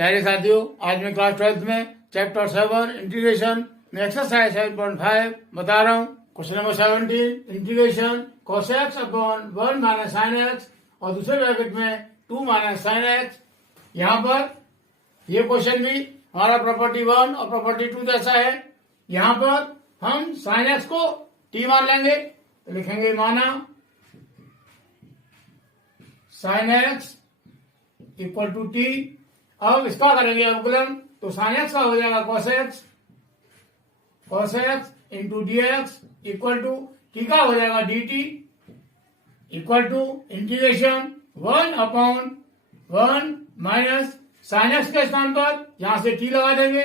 प्यारे साथियों, आज मैं क्लास 12th में चैप्टर 7 इंटीग्रेशन में एक्सरसाइज 7.5 बता रहा हूँ। Question number 17 integration cos x upon 1 minus sine x और दूसरे ब्रैकेट में 2 माइनस साइन एक्स। यहाँ पर ये क्वेश्चन भी हमारा प्रॉपर्टी 1 और प्रॉपर्टी 2 जैसा है। यहाँ पर हम साइन एक्स को t मान लेंगे तो लिखेंगे माना sine x equal to t. अब इसका करेंगे अवकलन तो साइन एक्स का हो जाएगा cos x into d x equal to t का हो जाएगा d t equal to integration 1 upon 1 minus sine x के स्थान पर यहां से टी लगा देंगे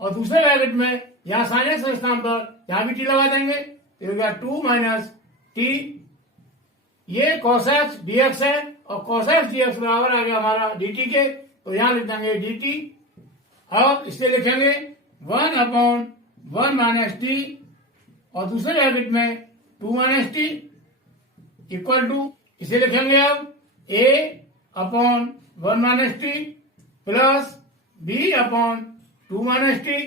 और दूसरे ब्रैकेट में यहां साइन एक्स के स्थान पर यहां भी टी लगा देंगे तो हो गया 2 माइनस टी। ये cos x dx है और cos x dx बराबर आ गया हमारा dt के, तो यहां लिख देंगे dt। अब इसे लिखेंगे 1 अपॉन 1 माइनस टी और दूसरे ब्रैकेट में 2 माइनस टी इक्वल टू इसे लिखेंगे अब a upon 1 minus t plus b upon 2 minus T.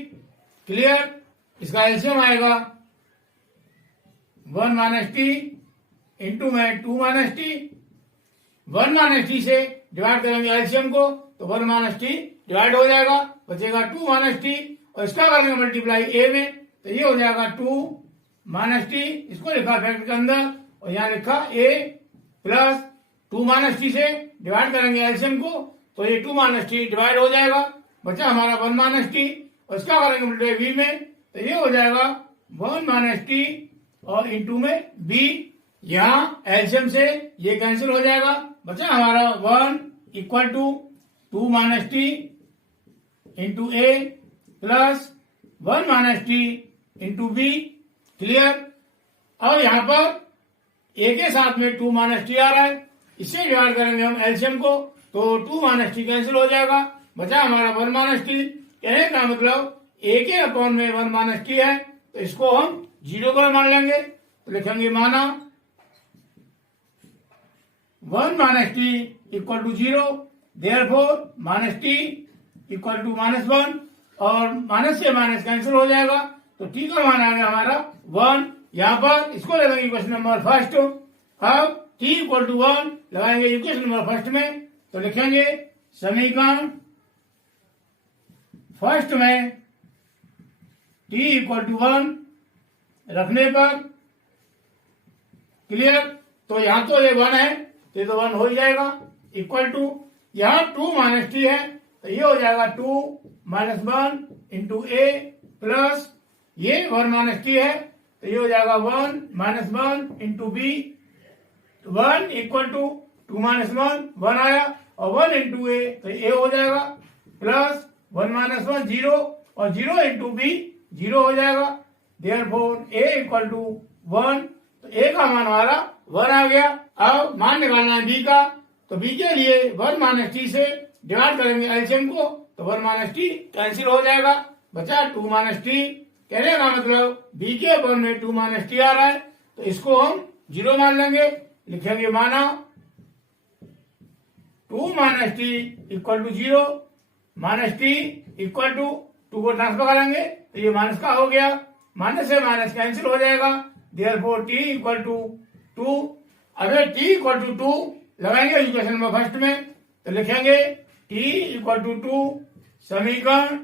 Clear. इसका एलसीएम आएगा 1 माइनस टी इंटू में 2 माइनस टी। 1 माइनस टी से डिवाइड करेंगे एलसीएम को तो 1 माइनस टी डिवाइड हो जाएगा, बचेगा 2 माइनस टी और इसका करेंगे मल्टीप्लाई ए में तो ये हो जाएगा 2 माइनस टी। इसको लिखा ब्रैकेट के अंदर और यहाँ लिखा ए प्लस 2 माइनस टी से डिवाइड करेंगे एलसीएम को तो ये 2 माइनस टी डिवाइड हो जाएगा, बचा हमारा 1 माइनस टी और इसका करेंगे मल्टीप्लाई बी में तो ये हो जाएगा 1 माइनस टी और इंटू में बी। यहाँ एलसीएम से ये कैंसिल हो जाएगा, बचा हमारा 1 equal to 2 minus t into a plus 1 minus t into b. Clear. अब यहाँ पर ए के साथ में 2 माइनस टी आ रहा है, इससे डिवाइड करेंगे हम एलसीएम को तो 2 माइनस टी कैंसिल हो जाएगा, बचा हमारा 1 माइनस टी। कहने का मतलब ए के अपॉन में 1 माइनस टी है तो इसको हम 0 पर मान लेंगे तो लिखेंगे माना 1 minus t equal to 0, therefore minus t equal to minus 1 और माइनस से माइनस कैंसिल हो जाएगा तो टी का मान आ गया हमारा 1। यहाँ पर इसको लगाएंगे इक्वेशन नंबर फर्स्ट। अब टी इक्वल टू 1 लगाएंगे इक्वेशन नंबर फर्स्ट में तो लिखेंगे समीकरण फर्स्ट में टी इक्वल टू 1 रखने पर। क्लियर। तो यहां तो ये 1 है तो ये तो 1 हो ही जाएगा इक्वल टू यहां 2 माइनस टी है तो ये हो जाएगा 2 माइनस 1 इंटू ए प्लस ये 1 माइनस टी है तो ये हो जाएगा 1 minus 1 into b. 1 equal to 2 minus 1 आया और 1 इंटू ए तो ए हो जाएगा प्लस 1 माइनस 1 0 और 0 इंटू बी 0 हो जाएगा, देयरफॉर ए इक्वल टू 1 तो ए का मान हमारा 1 आ गया। अब मान निकालना है बी का तो बी के लिए 1 माइनस टी से डिवाइड करेंगे एलसीएम को तो 1 माइनस टी कैंसिल हो जाएगा, बचा 2 माइनस टी। कहने का मतलब बी के अपॉन में 2 माइनस टी आ रहा है तो इसको हम 0 मान लेंगे, लिखेंगे माना 2 minus t equal to 0 minus t equal to 2 को ट्रांसफर करेंगे तो ये माइनस का हो गया, माइनस से माइनस कैंसिल हो जाएगा, देयरफॉर टी इक्वल टू 2। अगर टी इक्वल टू 2 लगाएंगे इक्वेशन नंबर फर्स्ट में तो लिखेंगे टी इक्वल टू 2 समीकरण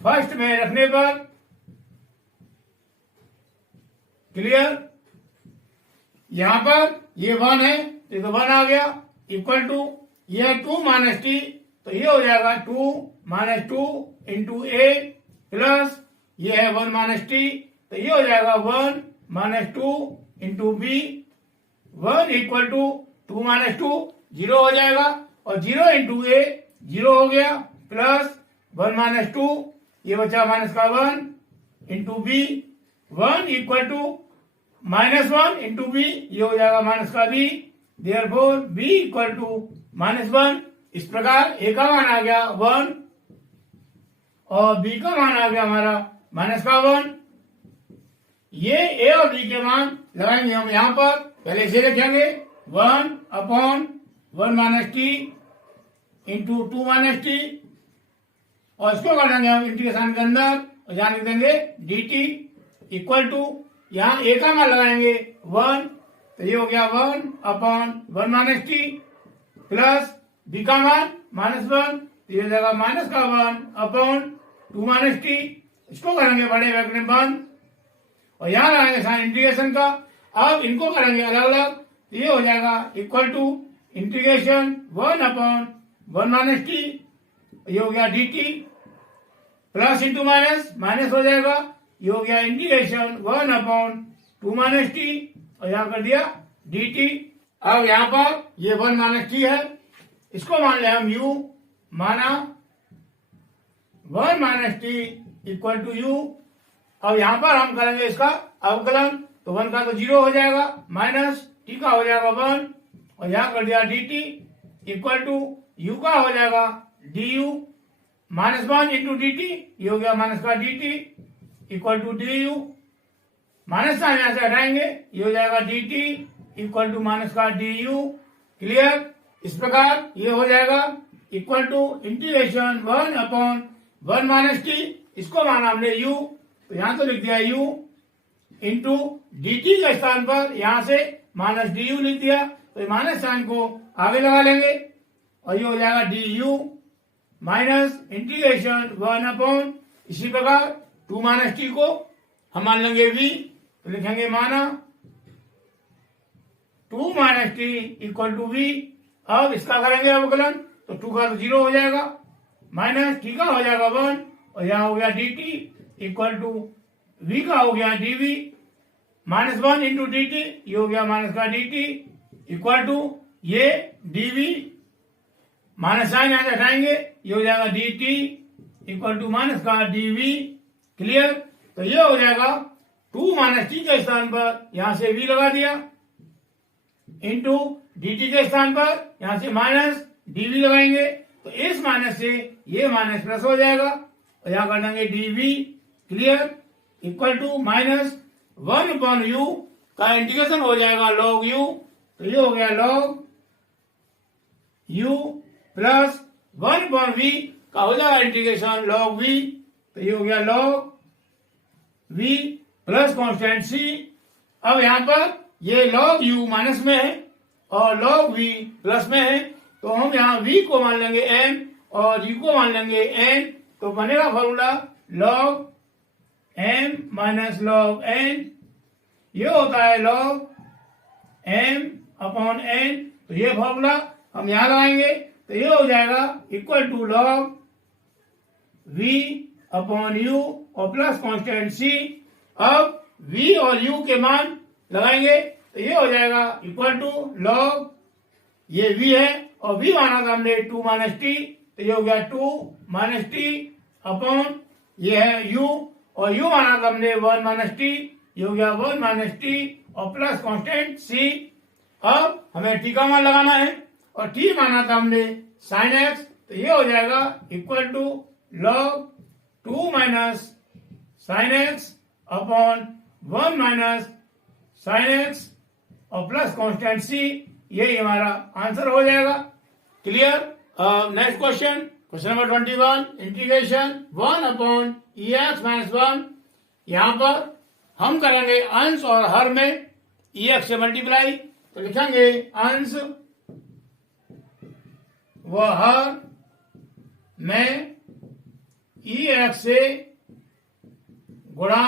फर्स्ट में रखने पर। क्लियर। यहां पर ये 1 है ये तो 1 आ गया इक्वल टू ये 2 माइनस टी तो ये हो जाएगा 2 माइनस 2 इंटू ए प्लस ये है 1 माइनस टी तो ये हो जाएगा 1 minus 2 into b. 1 equal to 2 minus 2 0 हो जाएगा और 0 इंटू ए 0 हो गया प्लस 1 माइनस 2 ये बचा माइनस का 1 into b. 1 equal to minus 1 into b ये हो जाएगा माइनस का b, therefore b equal to minus 1। इस प्रकार ए का मान आ गया 1 और बी का मान आ गया हमारा माइनस का 1। ये ए और बी के मान लगाएंगे हम यहाँ पर, पहले इसे लिखेंगे 1 upon 1 minus t into two minus t, और इसको कर देंगे हम इंटीग्रेशन के अंदर और यहाँ लिख देंगे डी टी इक्वल टू, यहाँ ए का मान लगाएंगे 1, तो ये हो गया 1 upon 1 minus t plus b का मान -1, तो ये हो जाएगा माइनस का 1 अपॉन 2 माइनस टी, इसको करेंगे बड़े ब्रैकेट में बंद और यहाँ लगाएंगे साइन इंटीग्रेशन का। अब इनको करेंगे अलग अलग, तो ये हो जाएगा equal to integration 1 upon 1 minus t, ये हो गया d t plus into minus minus हो जाएगा, ये हो गया इंटीग्रेशन 1 अपॉन 2 माइनस टी और यहाँ कर दिया डी टी। अब यहाँ पर ये 1 माइनस टी है, इसको मान ले हम u, माना 1 minus t equal to u. अब यहाँ पर हम करेंगे इसका अवकलन, तो 1 का तो 0 हो जाएगा, माइनस टी का हो जाएगा 1 और यहाँ कर दिया d t equal to u का हो जाएगा d u -1 into d t, ये हो गया माइनस का d t equal to d u, minus sign यहाँ से हटाएंगे, ये हो जाएगा d t equal to minus का डी यू। क्लियर? इस प्रकार ये हो जाएगा equal to integration 1 upon 1 minus t, इसको माना हमने u, तो यहां तो लिख दिया u इंटू डी टी के स्थान पर यहां से माइनस डी यू लिख दिया, तो माइनस साइन को आगे लगा लेंगे और ये हो जाएगा d u minus integration 1 upon, इसी प्रकार 2 माइनस टी को हम मान लेंगे v, तो लिखेंगे माना 2 minus t equal to v। अब इसका करेंगे अवकलन, तो 2 का तो 0 हो जाएगा, माइनस टी का हो जाएगा 1 और यहाँ हो गया d t equal to v का हो गया d v -1 into d t, ये हो गया माइनस का डी टी इक्वल टू ये डी वी, माइनस साइन यहाँ से हटाएंगे, ये हो जाएगा d t equal to minus का डी वी। क्लियर? तो ये हो जाएगा 2 माइनस टी के स्थान पर यहां से v लगा दिया इंटू डी टी के स्थान पर यहां से माइनस डी वी लगाएंगे, तो इस माइनस से ये माइनस प्लस हो जाएगा और यहाँ कर देंगे d v. Clear? Equal to minus 1 upon u का इंटीग्रेशन हो जाएगा लॉग यू, तो ये हो गया log u plus 1 upon v का हो जाएगा इंटीग्रेशन लॉग वी, तो ये हो गया लॉग वी प्लस कॉन्स्टेंट सी। अब यहाँ पर ये लॉग यू माइनस में है और लॉग वी प्लस में है, तो हम यहाँ v को मान लेंगे m और u को मान लेंगे n, तो बनेगा formula log m minus log n, ये होता है log m अपॉन n, तो ये फॉर्मूला हम यहाँ लगाएंगे, तो ये हो जाएगा equal to log v upon u और प्लस कॉन्स्टेंट c। अब v और u के मान लगाएंगे, तो ये हो जाएगा इक्वल टू log, ये v है और v माना था हमने 2 माइनस टी, तो ये हो गया 2 माइनस टी अपॉन ये है u और u माना था हमने 1 माइनस टी, ये हो गया 1 माइनस टी और प्लस कांस्टेंट c। अब हमें t का मान लगाना है और t माना था हमने साइन x, तो ये हो जाएगा equal to log 2 minus sine x upon 1 minus sine x और प्लस कांस्टेंट c, यही हमारा आंसर हो जाएगा। Clear? Next question, question number 21, integration 1 upon e x minus 1। यहां पर हम करेंगे अंश और हर में ई एक्स से मल्टीप्लाई, तो लिखेंगे अंश व हर में ई एक्स से गुणा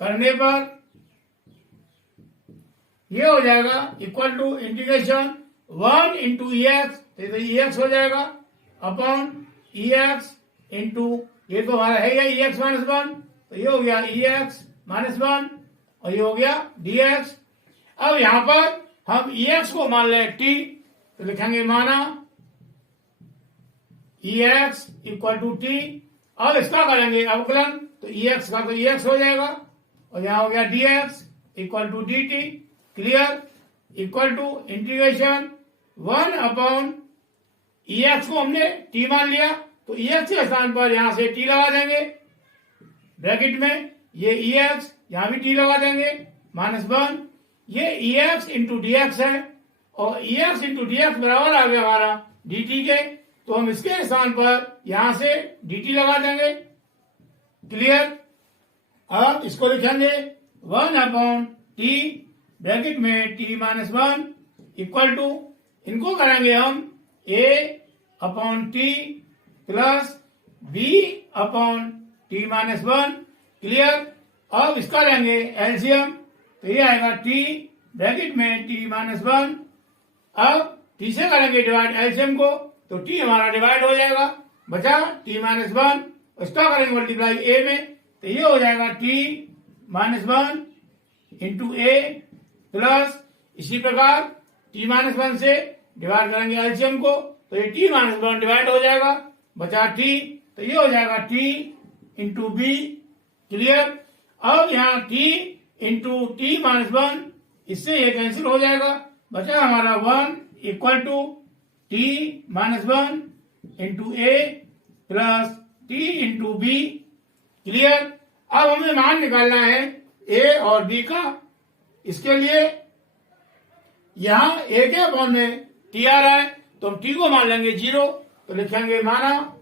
करने पर ये हो जाएगा equal to integration 1 into e x, तो ई एक्स हो जाएगा अपॉन ई एक्स इंटू, ये तो हमारा है ई एक्स माइनस 1, तो ये हो गया ई एक्स माइनस 1 और ये हो गया डी एक्स। अब यहां पर हम ई एक्स को मान लें टी, तो लिखेंगे माना ई एक्स इक्वल टू टी। अब इसका करेंगे अवकलन, तो ई एक्स का तो ई एक्स हो जाएगा और यहां हो गया d x equal to d t. Clear? Equal to integration 1 upon e x को हमने टी मान लिया, तो ई एक्स के स्थान पर यहां से टी लगा देंगे ब्रैकेट में, ये ई एक्स यहां भी टी लगा देंगे -1, ये ई एक्स इंटू डी एक्स है और ई एक्स इंटू डी एक्स बराबर आ गया हमारा dt के, तो हम इसके स्थान पर यहां से dt लगा देंगे। क्लियर। अब इसको लिखेंगे 1/t ब्रैकेट में t माइनस 1 इक्वल टू, इनको करेंगे हम a/t plus b/t minus 1। Clear. अब इसका लेंगे एलसीएम, तो ये आएगा t ब्रैकेट में t माइनस 1। अब t से करेंगे डिवाइड एलसीएम को, तो t हमारा डिवाइड हो जाएगा, बचा t माइनस 1। इसका करेंगे मल्टीप्लाई a में, तो ये हो जाएगा t minus 1 into a plus, इसी प्रकार t माइनस 1 से डिवाइड करेंगे एलसीएम को, तो ये t माइनस 1 डिवाइड हो जाएगा, बचा t, तो ये हो जाएगा t इंटू b। क्लियर। अब यहाँ t इंटू t माइनस 1, इससे ये कैंसिल हो जाएगा, बचा हमारा 1 equal to t minus 1 into a plus t into b। Clear. अब हमें मान निकालना है a और b का। इसके लिए यहां a के अपॉन में t आ रहा है, तो हम t को मान लेंगे 0, तो लिखेंगे माना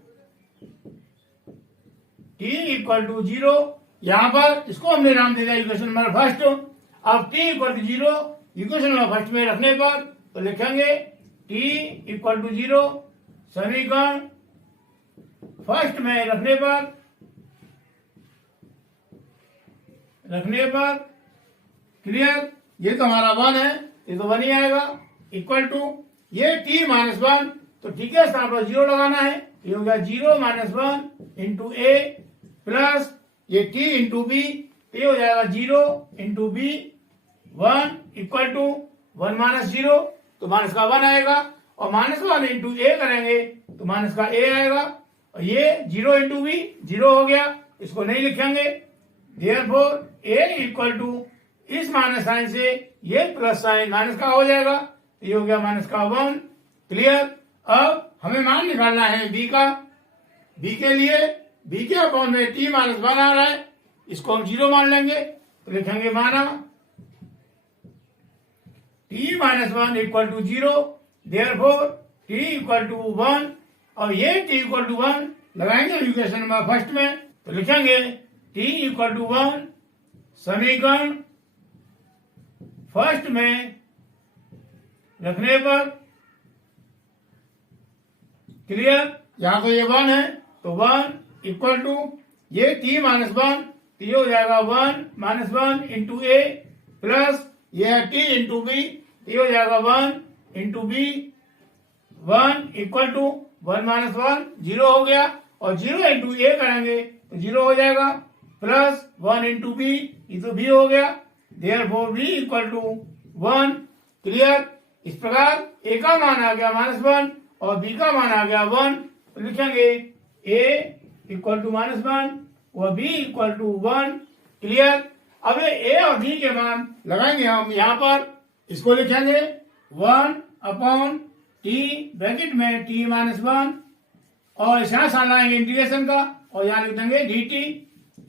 t इक्वल टू 0। यहां पर इसको हमने नाम दे दिया इक्वेशन नंबर फर्स्ट। अब t equal to 0 equation number first में रखने पर, तो लिखेंगे t इक्वल टू 0 समीकरण फर्स्ट में रखने पर क्लियर। ये तो हमारा 1 है, ये तो 1 ही आएगा, इक्वल टू ये t माइनस 1, तो t के स्थान पर 0 लगाना है, ये हो गया 0 माइनस 1 इंटू a प्लस ये t इंटू b, ये हो जाएगा 0 into b 1 equal to 1 minus 0, तो माइनस का 1 आएगा, और माइनस 1 इंटू a करेंगे तो माइनस का a आएगा, और ये 0 इंटू b 0 हो गया, इसको नहीं लिखेंगे। देयरफॉर a इक्वल टू इस माइनस साइन से ये प्लस साइन माइनस का हो जाएगा, ये हो गया माइनस का 1। क्लियर। अब हमें मान निकालना है b का। b के लिए b के अपॉन में t माइनस 1 आ रहा है, इसको हम 0 मान लेंगे, तो लिखेंगे माना t minus 1 equal to 0, therefore t equal to 1, और ये t इक्वल टू 1 लगाएंगे इक्वेशन नंबर फर्स्ट में, तो लिखेंगे t इक्वल टू 1 समीकरण फर्स्ट में रखने पर। क्लियर। यहां तो ये 1 है, तो 1 इक्वल टू ये t माइनस 1, तो ये हो जाएगा 1 माइनस 1 इंटू a प्लस ये है t इंटू b, ये हो जाएगा 1 into b 1 equal to 1 minus 1 0 हो गया, और 0 इंटू a करेंगे तो 0 हो जाएगा, प्लस 1 इंटू b, ये तो b हो गया, therefore b equal to 1। Clear. इस प्रकार a का मान आ गया माइनस 1 और b का मान आ गया 1, तो लिखेंगे a इक्वल टू माइनस 1 और b इक्वल टू 1। क्लियर। अब ये a और b के मान लगाएंगे हम यहाँ पर, इसको लिखेंगे 1/t ब्रैकेट में t माइनस 1, और यहाँ साइन लाएंगे इंटीग्रेशन का, और यहाँ लिख देंगे dt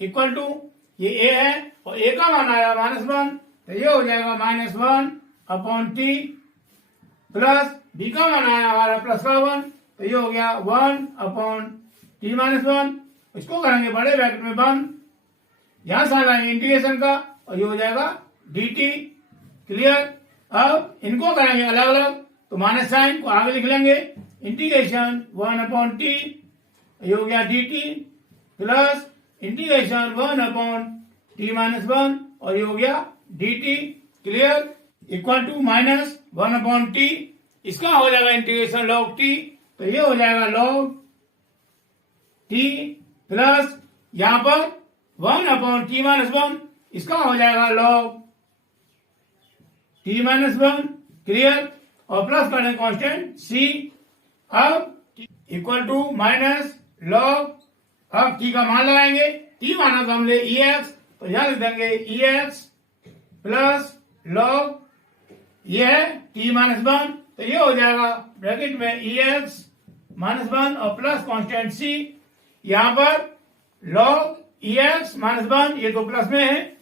इक्वल टू ये a है, और a का मान आया माइनस 1, तो ये हो जाएगा -1/t प्लस b का मान आया हमारा प्लस का 1, तो ये हो गया 1/t माइनस 1। इसको करेंगे बड़े ब्रैकेट में बंद, यहां साइन लाएंगे इंटीग्रेशन का, और ये हो जाएगा dt। क्लियर। अब इनको करेंगे अलग अलग, तो माइनस साइन को आगे लिख लेंगे, इंटीग्रेशन 1/t, ये हो गया dt plus integration 1/t minus 1, और ये हो गया dt। Clear. Equal to minus 1/t, इसका हो जाएगा इंटीग्रेशन log t, तो ये हो जाएगा log t प्लस यहां पर 1/t माइनस 1, इसका हो जाएगा log t माइनस 1। क्लियर। और प्लस करें कांस्टेंट c। अब इक्वल टू माइनस log, अब t का मान लगाएंगे, t माना तो हमने ex, तो यहां लिख देंगे ex प्लस log ये है t माइनस 1, तो ये हो जाएगा ब्रैकेट में ex माइनस 1 और प्लस कांस्टेंट c। यहां पर log ex माइनस 1 ये तो प्लस में है,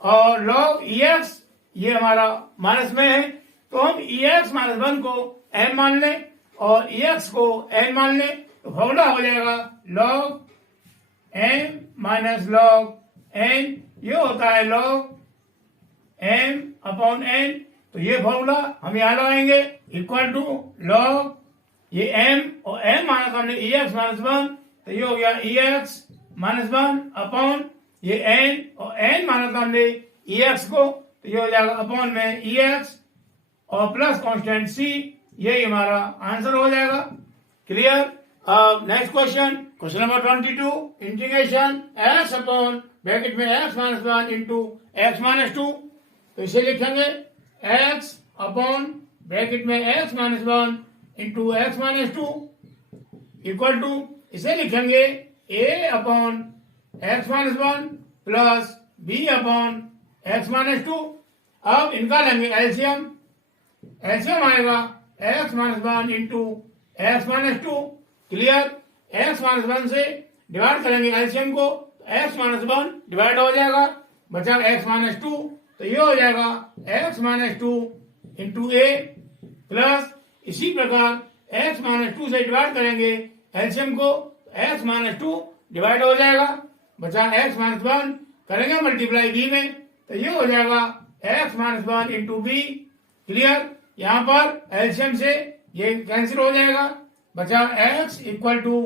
और log ex ये हमारा माइनस में है, तो हम ex माइनस 1 को m मान लें, और एक्स को एन मान लें तो फॉर्मूला हो जाएगा log m minus log n, ये होता है लॉग एम अपॉन एन। तो ये फॉर्मूला हम यहां लगाएंगे इक्वल टू लॉग ये एम और एम माना था हमने ई एक्स माइनस वन, तो ये हो गया ई एक्स माइनस वन अपॉन ये एन और एन माना था हमने ई एक्स को, तो ये हो जाएगा अपॉन में ई एक्स और प्लस कांस्टेंट सी, यही हमारा आंसर हो जाएगा। क्लियर। अब next question number 22, integration x upon bracket में x minus one into x minus two. तो इसे लिखेंगे एक्स अपॉन ब्रैकेट में x minus one into x minus two equal to, इसे लिखेंगे a upon x minus one plus b upon x minus two. अब इनका लेंगे एलसीएम, एलसीएम आएगा x minus one into x minus to. Clear. X minus one से divide करेंगे LCM को, x minus one divide हो जाएगा, बचा एक्स माइनस टू, तो ये हो जाएगा x minus two into a plus इसी प्रकार एक्स माइनस टू से डिवाइड करेंगे एलसीएम को, एक्स माइनस टू डिवाइड हो जाएगा, बचा एक्स माइनस वन, करेंगे मल्टीप्लाई बी में, तो ये हो जाएगा x minus one into b. Clear. यहां पर एलसीएम से ये कैंसिल हो जाएगा, बचा x equal to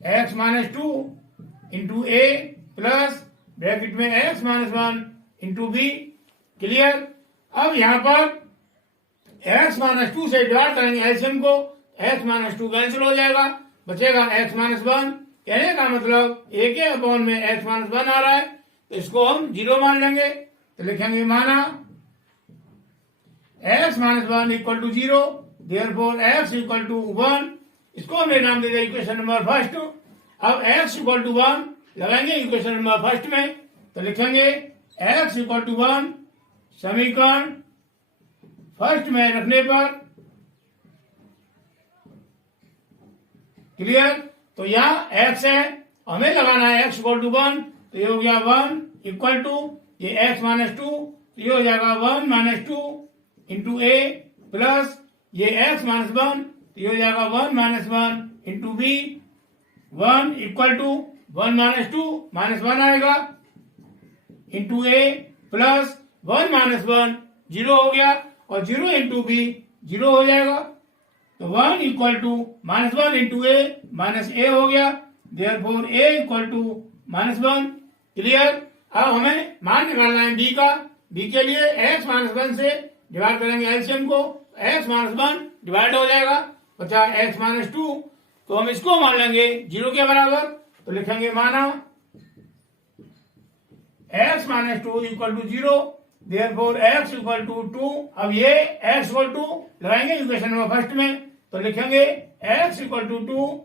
x minus two into a plus bracket में x minus one into b. Clear. अब यहां पर एक्स माइनस टू से डिवाइड करेंगे एलसीएम को, एक्स माइनस टू कैंसिल हो जाएगा, बचेगा एक्स माइनस वन। कहने का मतलब ए के अपॉन में एक्स माइनस वन आ रहा है, तो इसको हम जीरो मान लेंगे, तो लिखेंगे माना x minus one equal to zero, therefore x equal to one. इसको हमने नाम दे दिया इक्वेशन नंबर फर्स्ट। अब एक्स इक्वल टू वन लगाएंगे इक्वेशन नंबर फर्स्ट में, तो लिखेंगे एक्स इक्वल टू वन, समीकरण फर्स्ट में रखने पर। क्लियर। तो यहाँ एक्स है, हमें लगाना है एक्स इक्वल टू वन, तो ये हो गया वन इक्वल टू ये एक्स माइनस टू, तो ये हो जाएगा one minus two into a plus ये एक्स माइनस वन, तो ये हो जाएगा one minus one into b, one equal to one minus two minus one आएगा into a plus one minus one zero हो गया और जीरो इंटू बी जीरो हो जाएगा, तो one equal to minus one into a minus a हो गया, therefore a equal to minus one. Clear. अब हमें मान निकालना है बी का, बी के लिए एक्स माइनस वन से डिवाइड करेंगे एलसीएम को, एक्स माइनस वन डिवाइड हो जाएगा, बचा एक्स माइनस टू, तो हम इसको मान लेंगे जीरो के बराबर, तो लिखेंगे माना x minus two equal to zero, therefore x equal to two. अब ये एक्स इक्वल टू लगाएंगे इक्वेशन नंबर फर्स्ट में, तो लिखेंगे एक्स इक्वल टू टू,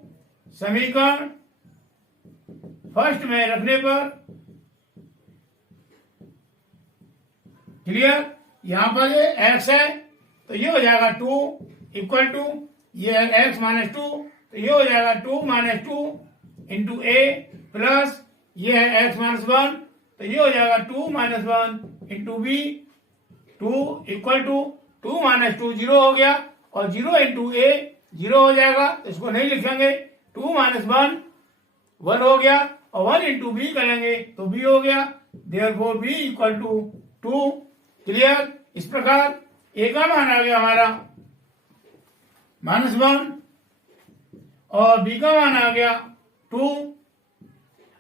समीकरण फर्स्ट में रखने पर। क्लियर। यहां पर ये एक्स है, तो ये हो जाएगा टू इक्वल टू ये है एक्स माइनस टू, तो ये हो जाएगा two minus two into a plus ये है एक्स माइनस वन, तो ये हो जाएगा two minus one into b, two equal to two minus two zero हो गया और जीरो इंटू ए जीरो हो जाएगा, तो इसको नहीं लिखेंगे, टू माइनस वन वन हो गया और वन इंटू बी करेंगे तो बी हो गया, therefore b equal to two. Clear. इस प्रकार ए का मान आ गया हमारा माइनस वन और बी का मान आ गया टू।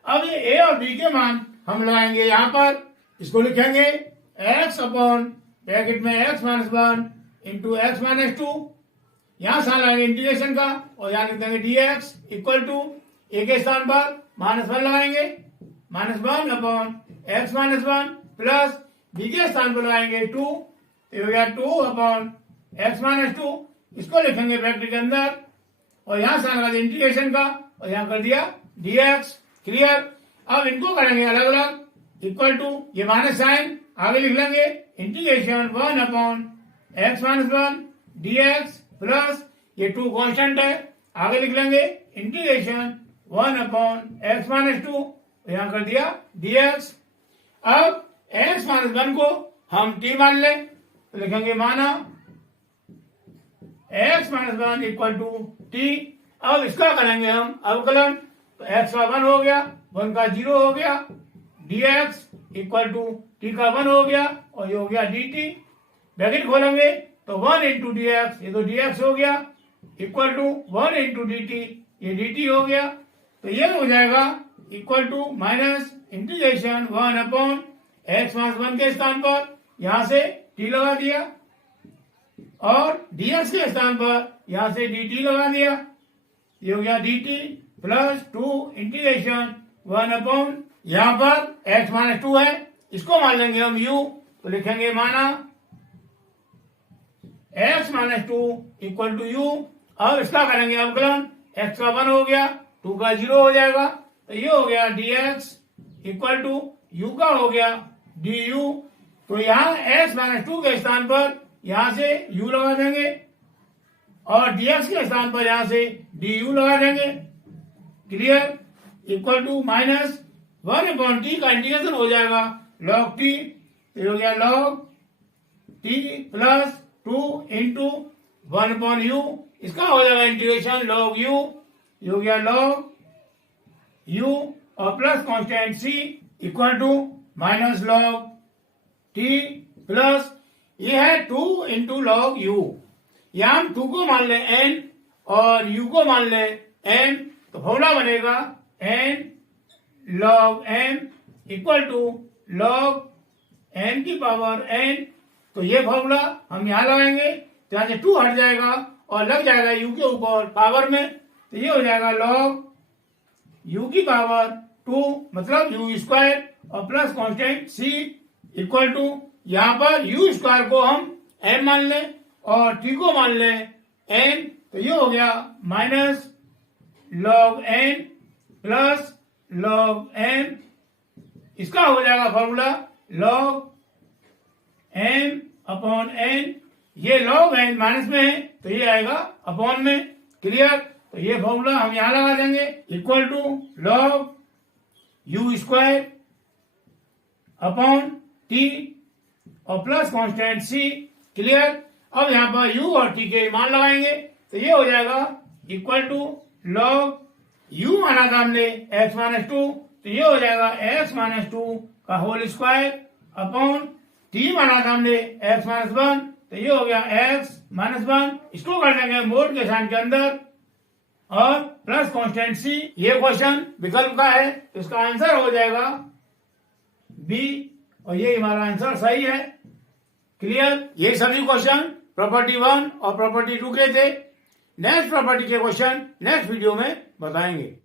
अब ये ए और बी के मान हम लगाएंगे यहां पर, इसको लिखेंगे एक्स अपॉन ब्रैकेट में x minus one into x minus two, यहां साइन लगाएंगे इंटीग्रेशन का और यहां लिख देंगे d x equal to a के स्थान पर माइनस वन लगाएंगे, minus one upon x minus one plus b के स्थान पर लगाएंगे टू, तो हो गया two upon x minus two, इसको लिखेंगे ब्रैकेट के अंदर और यहां साइन लगा दिया इंटीग्रेशन का और यहां कर दिया डी एक्स। क्लियर। अब इनको करेंगे अलग अलग, इक्वल टू ये माइनस साइन आगे लिख लेंगे integration one upon x minus one d x plus ये टू कॉन्स्टेंट है आगे लिख लेंगे integration one upon x minus two, यहां कर दिया डी एक्स। अब एक्स माइनस वन को हम टी मान लें, तो लिखेंगे माना x minus 1 equal to t. अब इसका करेंगे हम अवकलन, तो x का 1 हो गया, 1 का 0 हो गया, dx इक्वल टू t का 1 हो गया और ये हो गया dt। ब्रैकेट खोलेंगे तो 1 इंटू डी एक्स, ये तो dx हो गया, इक्वल टू 1 इंटू dt, ये dt हो गया। तो ये हो जाएगा equal to minus integration 1 upon x minus 1 के स्थान पर यहां से t लगा दिया और dx के स्थान पर यहां से dt लगा दिया। ये हो गया dt प्लस 2 इंटीग्रेशन 1 अपॉन, यहां पर x माइनस 2 है, इसको मान लेंगे हम u, तो लिखेंगे माना x minus 2 equal to u। अब इसका करेंगे अवकलन, x का 1 हो गया, 2 का 0 हो जाएगा, तो ये हो गया dx इक्वल टू u का हो गया du। तो यहाँ x माइनस 2 के स्थान पर यहां से u लगा देंगे और dx के स्थान पर यहां से du लगा देंगे। क्लियर? Equal to minus 1 upon t का इंटीग्रेशन हो जाएगा log t, तो ये हो गया log t plus 2 into 1 upon u, इसका हो जाएगा इंटीग्रेशन log u, ये हो गया log u और plus constant c equal to minus log t plus ये है 2 इंटू log u। यहां हम 2 को मान ले n और u को मान ले n, तो फॉर्मूला बनेगा n log n equal to log n की पावर n। तो ये फॉर्मूला हम यहां लगाएंगे तो यहां से 2 हट जाएगा और लग जाएगा u के ऊपर पावर में, तो ये हो जाएगा log u की पावर 2 मतलब u स्क्वायर और plus constant c equal to, यहां पर u स्क्वायर को हम m मान लें और t को मान लें n, तो ये हो गया minus log n plus log n, इसका हो जाएगा formula log m upon n। ये log n माइनस में है तो ये आएगा अपॉन में। क्लियर? तो ये फॉर्मूला हम यहां लगा देंगे equal to log u square upon t और प्लस कांस्टेंट c। क्लियर? अब यहाँ पर u और t के मान लगाएंगे तो ये हो जाएगा इक्वल टू log u माना था हमने x माइनस 2, तो ये हो जाएगा x माइनस 2 का होल स्क्वायर अपॉन t माना था हमने x माइनस 1, तो ये हो गया x माइनस 1, इसको कर देंगे मोड के साइन के अंदर और प्लस कांस्टेंट c। ये क्वेश्चन विकल्प का है तो इसका आंसर हो जाएगा b और ये हमारा आंसर सही है। क्लियर? ये सभी क्वेश्चन प्रॉपर्टी 1 और प्रॉपर्टी 2 के थे। नेक्स्ट प्रॉपर्टी के क्वेश्चन नेक्स्ट वीडियो में बताएंगे।